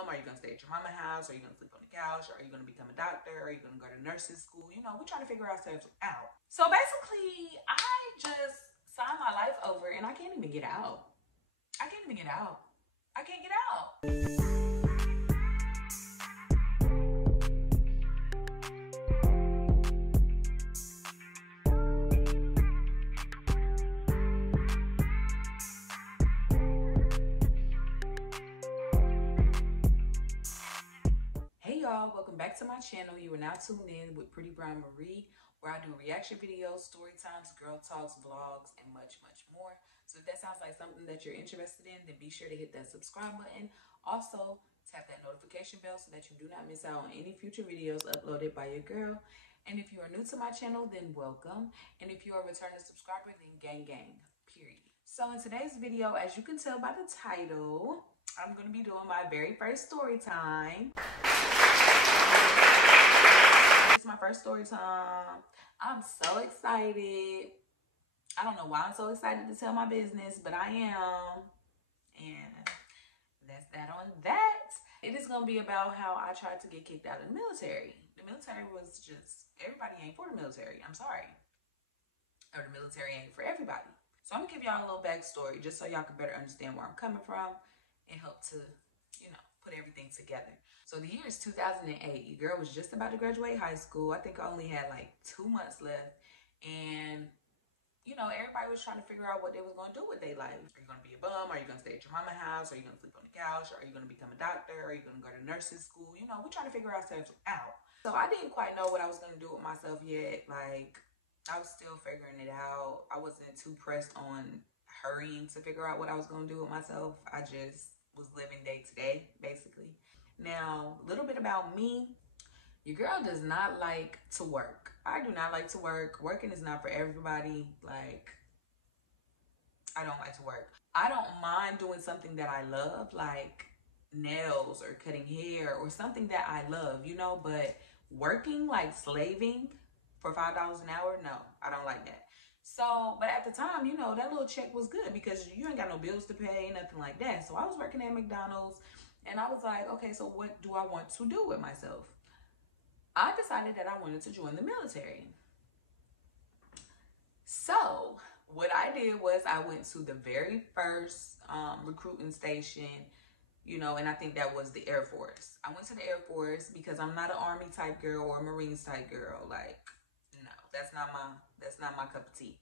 bum? Are you gonna stay at your mama's house? Are you gonna sleep on the couch? Are you gonna become a doctor? Are you gonna go to nursing school? You know, we're trying to figure ourselves out. So basically, I just signed my life over and I can't even get out. I can't even get out. I can't get out. Hey y'all, welcome back to my channel. You are now tuned in with Pretty Brown Marie, where I do reaction videos, story times, girl talks, vlogs, and much more. So if that sounds like something that you're interested in, then be sure to hit that subscribe button. Also, tap that notification bell so that you do not miss out on any future videos uploaded by your girl. And if you are new to my channel, then welcome. And if you are a returning subscriber, then gang, period. So in today's video, as you can tell by the title, I'm going to be doing my very first story time. It's my first story time. I'm so excited. I don't know why I'm so excited to tell my business, but I am. And that's that on that. It is going to be about how I tried to get kicked out of the military. The military was just, everybody ain't for the military. I'm sorry. Or the military ain't for everybody. So I'm going to give y'all a little backstory just so y'all can better understand where I'm coming from and help to, you know, put everything together. So the year is 2008. Your girl was just about to graduate high school. I think I only had like 2 months left. And, you know, everybody was trying to figure out what they was going to do with their life. Are you going to be a bum? Are you going to stay at your mama's house? Are you going to sleep on the couch? Are you going to become a doctor? Are you going to go to nursing school? You know, we're trying to figure ourselves out. So I didn't quite know what I was going to do with myself yet. Like, I was still figuring it out. I wasn't too pressed on hurrying to figure out what I was going to do with myself. I just was living day to day, basically. Now, a little bit about me. Your girl does not like to work. I do not like to work. Working is not for everybody. Like, I don't like to work. I don't mind doing something that I love, like nails or cutting hair or something that I love, you know, but working, like slaving for $5 an hour, no, I don't like that. So, but at the time, you know, that little check was good because you ain't got no bills to pay, nothing like that. So I was working at McDonald's and I was like, okay, so what do I want to do with myself? I decided that I wanted to join the military. So what I did was I went to the very first recruiting station, you know, and I think that was the Air Force. I went to the Air Force because I'm not an Army type girl or a Marines type girl. Like, no, that's not my cup of tea.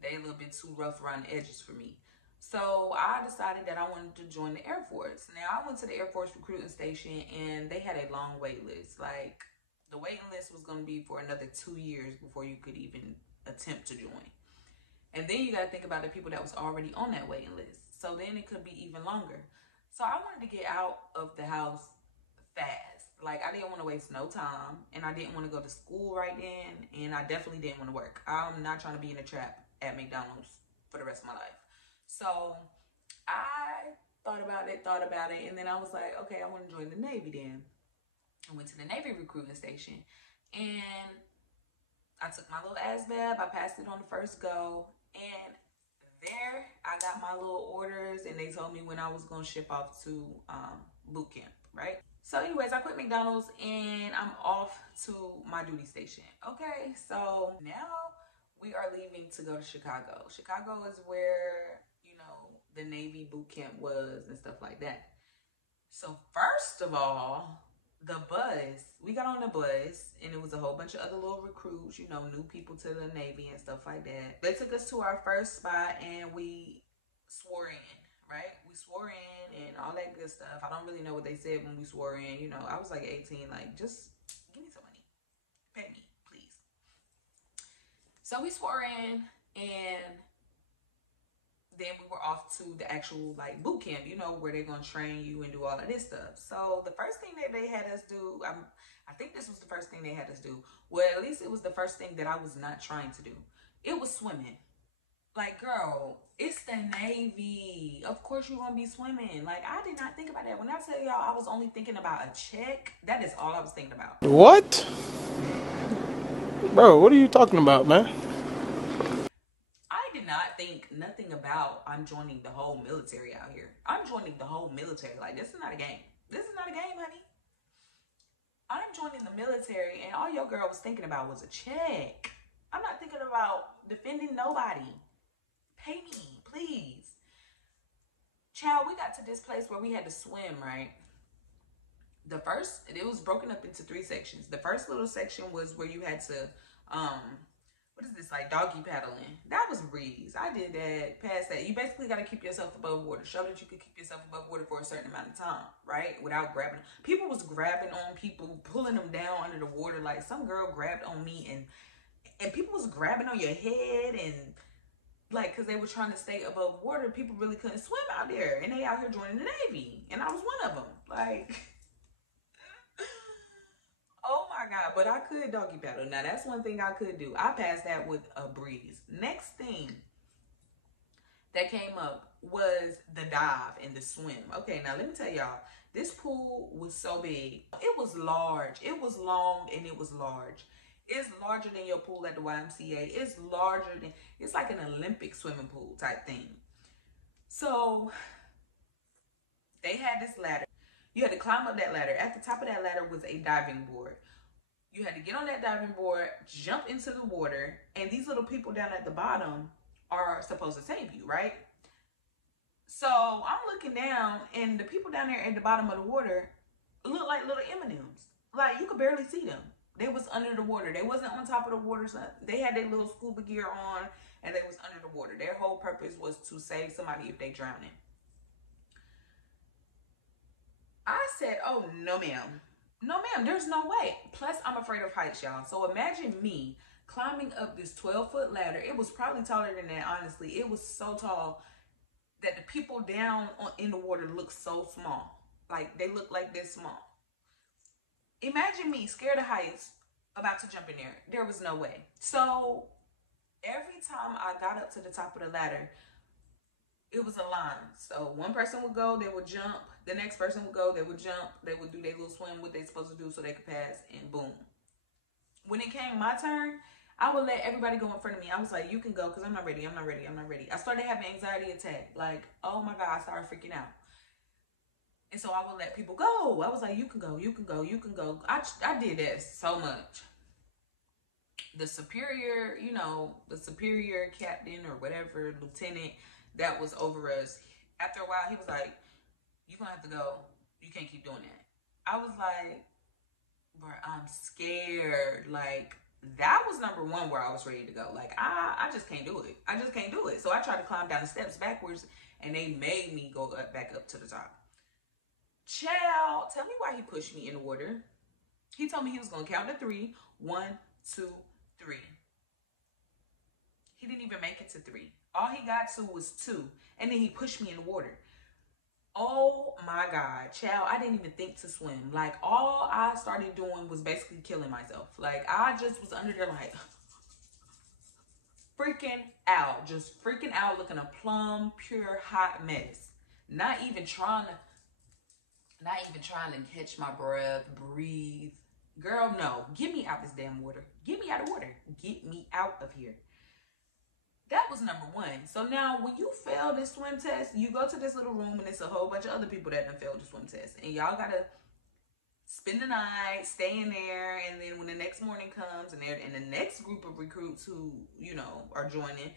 They a little bit too rough around the edges for me. So I decided that I wanted to join the Air Force. Now I went to the Air Force recruiting station and they had a long wait list. Like, the waiting list was going to be for another 2 years before you could even attempt to join. And then you got to think about the people that was already on that waiting list. So then it could be even longer. So I wanted to get out of the house fast. Like, I didn't want to waste no time. And I didn't want to go to school right then. And I definitely didn't want to work. I'm not trying to be in a trap at McDonald's for the rest of my life. So I thought about it. And then I was like, okay, I want to join the Navy then. I went to the Navy recruiting station and I took my little ASVAB. I passed it on the first go. And there I got my little orders and they told me when I was going to ship off to boot camp, right? So anyways, I quit McDonald's and I'm off to my duty station. Okay, so now we are leaving to go to Chicago. Chicago is where, you know, the Navy boot camp was and stuff like that. So first of all, the bus, we got on the bus and it was a whole bunch of other little recruits, you know, new people to the Navy and stuff like that. They took us to our first spot and we swore in, right? We swore in and all that good stuff. I don't really know what they said when we swore in. You know, I was like 18, like, just give me some money. Pay me, please. So we swore in and then we were off to the actual like boot camp, you know, where they're going to train you and do all of this stuff. So the first thing that they had us do, I think this was the first thing they had us do. Well, at least it was the first thing that I was not trying to do. It was swimming. Like, girl, it's the Navy. Of course you're going to be swimming. Like, I did not think about that. When I tell y'all I was only thinking about a check, that is all I was thinking about. What? Bro, what are you talking about, man? I did not think nothing about I'm joining the whole military out here. I'm joining the whole military. Like, this is not a game. This is not a game, honey. I'm joining the military, and all your girl was thinking about was a check. I'm not thinking about defending nobody. Pay me, please. Child, we got to this place where we had to swim, right? It was broken up into 3 sections. The first little section was where you had to, what is this, like doggy paddling. That was a breeze. I did that, past that. You basically got to keep yourself above water. Show that you could keep yourself above water for a certain amount of time, right? Without grabbing. People was grabbing on people, pulling them down under the water. Like some girl grabbed on me and people was grabbing on your head and like, cause they were trying to stay above water. People really couldn't swim out there and they out here joining the Navy. And I was one of them. Like, oh my God, but I could doggy paddle. Now that's one thing I could do. I passed that with a breeze. Next thing that came up was the dive and the swim. Okay, now let me tell y'all, this pool was so big. It was large. It was long and it was large. It's larger than your pool at the YMCA. It's larger than, it's like an Olympic swimming pool type thing. So they had this ladder. You had to climb up that ladder. At the top of that ladder was a diving board. You had to get on that diving board, jump into the water, and these little people down at the bottom are supposed to save you, right? So I'm looking down, and the people down there at the bottom of the water look like little M&Ms. Like, you could barely see them. They was under the water. They wasn't on top of the water. So they had their little scuba gear on, and they was under the water. Their whole purpose was to save somebody if they drowning. I said, oh, no, ma'am. No, ma'am, there's no way. Plus, I'm afraid of heights, y'all. So imagine me climbing up this 12-foot ladder. It was probably taller than that, honestly. It was so tall that the people down in the water looked so small. Like, they looked like this small. Imagine me, scared of heights, about to jump in there. There was no way. So every time I got up to the top of the ladder, it was a line. So one person would go, they would jump. The next person would go, they would jump. They would do their little swim, what they supposed to do so they could pass, and boom. When it came my turn, I would let everybody go in front of me. I was like, you can go because I'm not ready. I'm not ready. I'm not ready. I started having anxiety attack. Like, oh my God, I started freaking out. And so I would let people go. I was like, you can go, you can go, you can go. I did that so much. The superior, you know, the superior captain or whatever, lieutenant that was over us, after a while, he was like, you're going to have to go. You can't keep doing that. I was like, bro, I'm scared. Like, that was number one where I was ready to go. Like, I just can't do it. I just can't do it. So I tried to climb down the steps backwards, and they made me go back up to the top. Child, tell me why he pushed me in the water. He told me he was going to count to 3. 1, 2, 3. He didn't even make it to 3. All he got to was 2. And then he pushed me in the water. Oh my God, child, I didn't even think to swim. Like, all I started doing was basically killing myself. Like, I just was under there like, freaking out. Just freaking out, looking a plumb, pure, hot mess. Not even trying to catch my breath, breathe. Girl, no. Get me out this damn water. Get me out of water. Get me out of here. That was number one. So now when you fail this swim test, you go to this little room and it's a whole bunch of other people that done failed the swim test. And y'all got to spend the night, stay in there. And then when the next morning comes and the next group of recruits who, you know, are joining,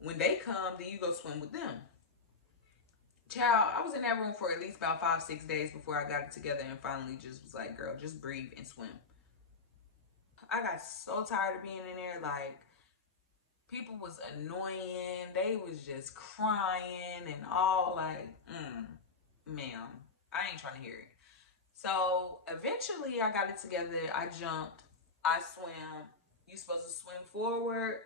when they come, then you go swim with them. Child, I was in that room for at least about 5-6 days before I got it together and finally just was like, girl, just breathe and swim. I got so tired of being in there. Like, people was annoying. They was just crying and all like, ma'am, I ain't trying to hear it. So eventually I got it together. I jumped. I swam. You're supposed to swim forward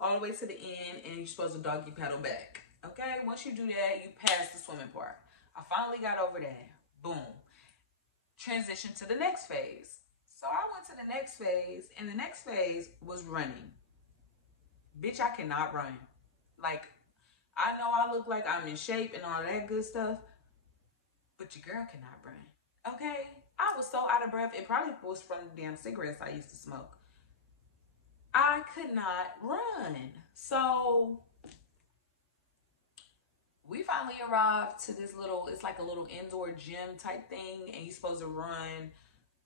all the way to the end and you're supposed to doggy paddle back. Okay, once you do that, you pass the swimming part. I finally got over that. Boom. Transition to the next phase. So I went to the next phase, and the next phase was running. Bitch, I cannot run. Like, I know I look like I'm in shape and all that good stuff, but your girl cannot run. Okay? I was so out of breath. It probably was from the damn cigarettes I used to smoke. I could not run. So We finally arrived to this little, it's like a little indoor gym type thing, and you're supposed to run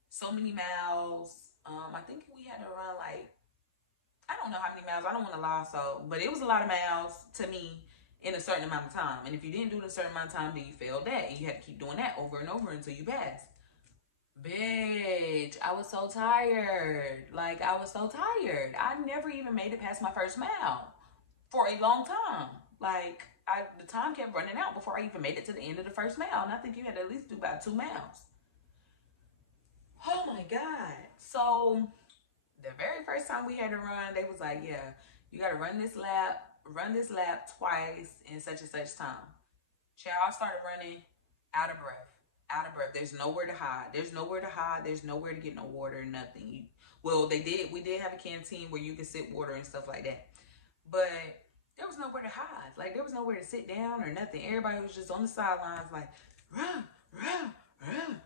so many miles. I think we had to run like, I don't know how many miles. I don't want to lie, but it was a lot of miles to me in a certain amount of time. And if you didn't do it in a certain amount of time, then you failed that, and you had to keep doing that over and over until you passed. Bitch, I was so tired. Like, I was so tired. I never even made it past my first mile for a long time. Like, the time kept running out before I even made it to the end of the first mile. And I think you had to at least do about 2 miles. Oh my God. So the very first time we had to run, they was like, yeah, you got to run this lap twice in such and such time. Child, I started running out of breath. Out of breath. There's nowhere to hide. There's nowhere to hide. There's nowhere to get no water, nothing. Well, we did have a canteen where you could sip water and stuff like that. But there was nowhere to hide. Like, there was nowhere to sit down or nothing. Everybody was just on the sidelines like, run, run, run,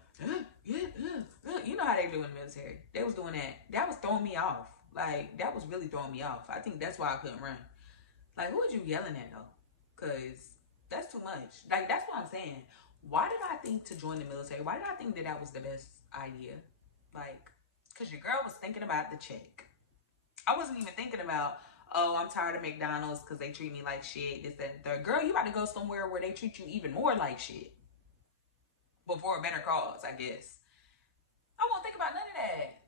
you know how they do in the military. They was doing that. That was throwing me off. Like, that was really throwing me off. I think that's why I couldn't run. Like, who was you yelling at, though? Because that's too much. Like, that's what I'm saying. Why did I think to join the military? Why did I think that was the best idea? Like, because your girl was thinking about the check. I wasn't even thinking about, oh, I'm tired of McDonald's because they treat me like shit, this, that, and third. Girl, you about to go somewhere where they treat you even more like shit. But for a better cause, I guess. I won't think about none of that.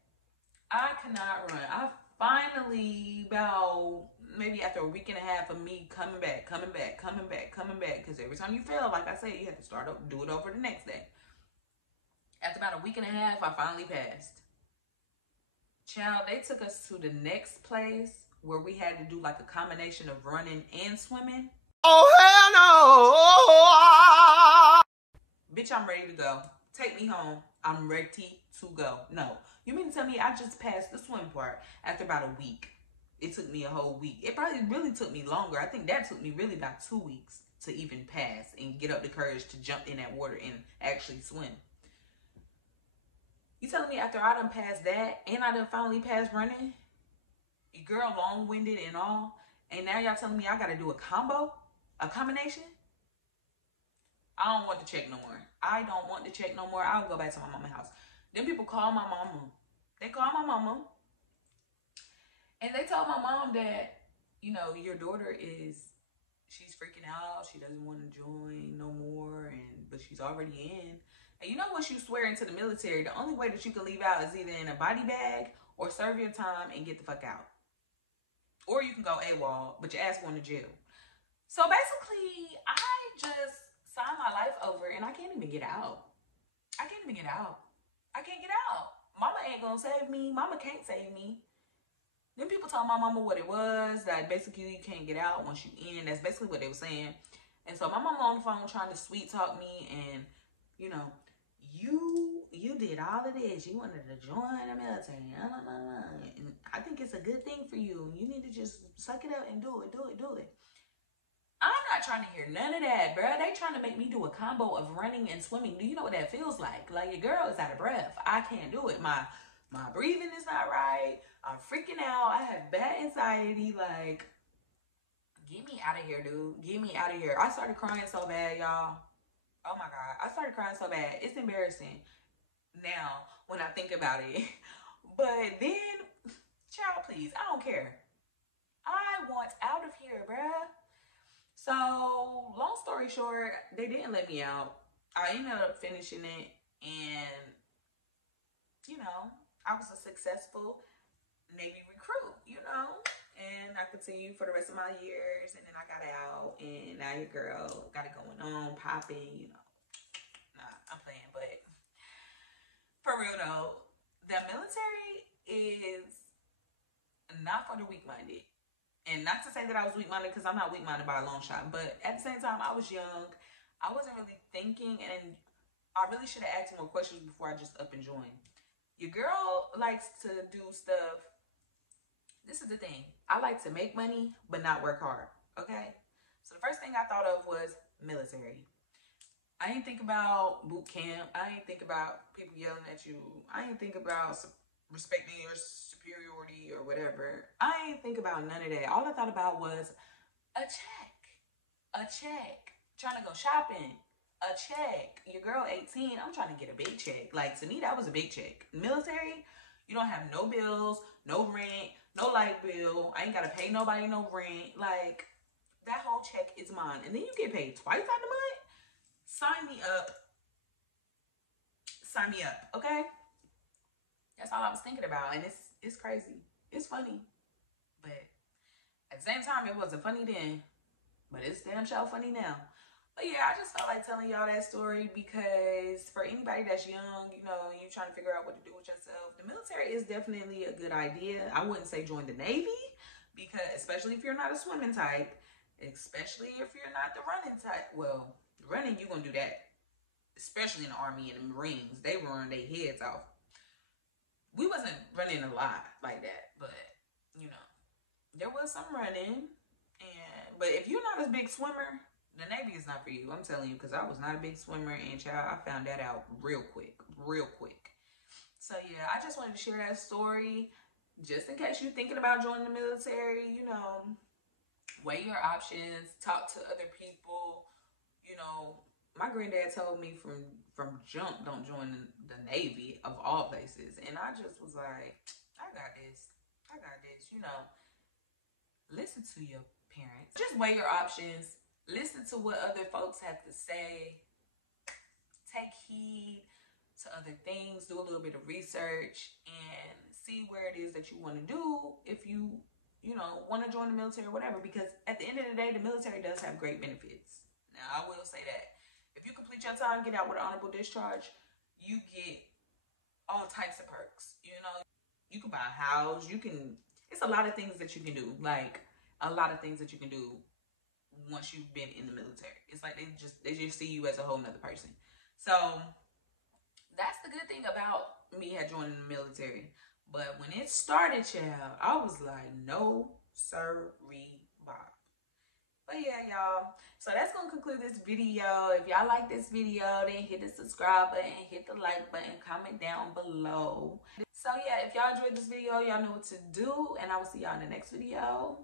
I cannot run. I finally, about maybe after a week and a half of me coming back, because every time you fail, like I said, you have to start up, do it over the next day. After about a week and a half, I finally passed. Child, they took us to the next place where we had to do like a combination of running and swimming. Oh, hell no! Bitch, I'm ready to go. Take me home. I'm ready to go. No. You mean to tell me I just passed the swim part after about a week? It took me a whole week. It probably really took me longer. I think that took me really about 2 weeks to even pass and get up the courage to jump in that water and actually swim. You telling me after I done passed that and I done finally passed running, your girl long-winded and all, and now y'all telling me I gotta do a combination? I don't want to check no more. I don't want to check no more. I'll go back to my mama's house. Then people call my mama. They call my mama. And they told my mom that, you know, your daughter she's freaking out. She doesn't want to join no more. But she's already in. And you know, once you swear into the military, the only way that you can leave out is either in a body bag or serve your time and get the fuck out. Or you can go AWOL, but your ass going to jail. So basically, I just signed my life over and I can't even get out. I can't even get out. I can't get out. Mama ain't gonna save me. Mama can't save me. Then people told my mama what it was, that basically you can't get out once you in. That's basically what they were saying. And so my mama on the phone trying to sweet talk me, and you know, you did all of this. You wanted to join the military. And I think it's a good thing for you. You need to just suck it up and do it. I'm not trying to hear none of that, bro. They trying to make me do a combo of running and swimming. Do you know what that feels like? Like, your girl is out of breath. I can't do it. My breathing is not right. I'm freaking out. I have bad anxiety. Like, get me out of here, dude. Get me out of here. I started crying so bad, y'all. Oh my God. I started crying so bad. It's embarrassing now when I think about it. But then, child, please, I don't care. I want out of here, bruh. So, long story short, they didn't let me out. I ended up finishing it, and, you know, I was a successful Navy recruit, you know, and I continued for the rest of my years, and then I got out, and now your girl got it going on, popping, you know. Nah, I'm playing, but for real though, the military is not for the weak-minded. And not to say that I was weak-minded, because I'm not weak-minded by a long shot. But at the same time, I was young. I wasn't really thinking. And I really should have asked more questions before I just up and joined. Your girl likes to do stuff. This is the thing. I like to make money, but not work hard. Okay? So the first thing I thought of was military. I didn't think about boot camp. I didn't think about people yelling at you. I didn't think about respecting your superiority or whatever. I didn't think about none of that. All I thought about was a check. trying to go shopping, a check. Your girl 18, I'm trying to get a big check. Like, to me, that was a big check. Military, you don't have no bills, no rent, no light bill. I ain't got to pay nobody no rent. Like, that whole check is mine. And then you get paid twice out the month? Sign me up. Sign me up, okay? That's all I was thinking about. And it's crazy. It's funny. But at the same time, it wasn't funny then. But it's damn sure funny now. But yeah, I just felt like telling y'all that story because for anybody that's young, you know, you trying to figure out what to do with yourself, the military is definitely a good idea. I wouldn't say join the Navy because especially if you're not a swimming type, especially if you're not the running type. Well, running, you're going to do that. Especially in the Army and the Marines. They run their heads off. We wasn't running a lot like that, but, you know, there was some running. But if you're not a big swimmer, the Navy is not for you. I'm telling you, because I was not a big swimmer, and child, I found that out real quick. So yeah, I just wanted to share that story, just in case you're thinking about joining the military. You know, weigh your options, talk to other people. You know, my granddad told me from jump, don't join the Navy of all places, and I just was like, I got this. You know, listen to your parents. Just weigh your options. Listen to what other folks have to say. Take heed to other things. Do a little bit of research and see where it is that you want to do if you know, want to join the military or whatever. Because at the end of the day, the military does have great benefits. Now, I will say that. If you complete your time, get out with an honorable discharge, you get all types of perks. You know, you can buy a house. It's a lot of things that you can do. Like, a lot of things that you can do once you've been in the military. It's like they just see you as a whole nother person. So that's the good thing about me had joined the military. But when it started, child, I was like, no sirree, Bob. But yeah, y'all. So that's gonna conclude this video. If y'all like this video, then hit the subscribe button, hit the like button, comment down below. So yeah, if y'all enjoyed this video, y'all know what to do, and I will see y'all in the next video.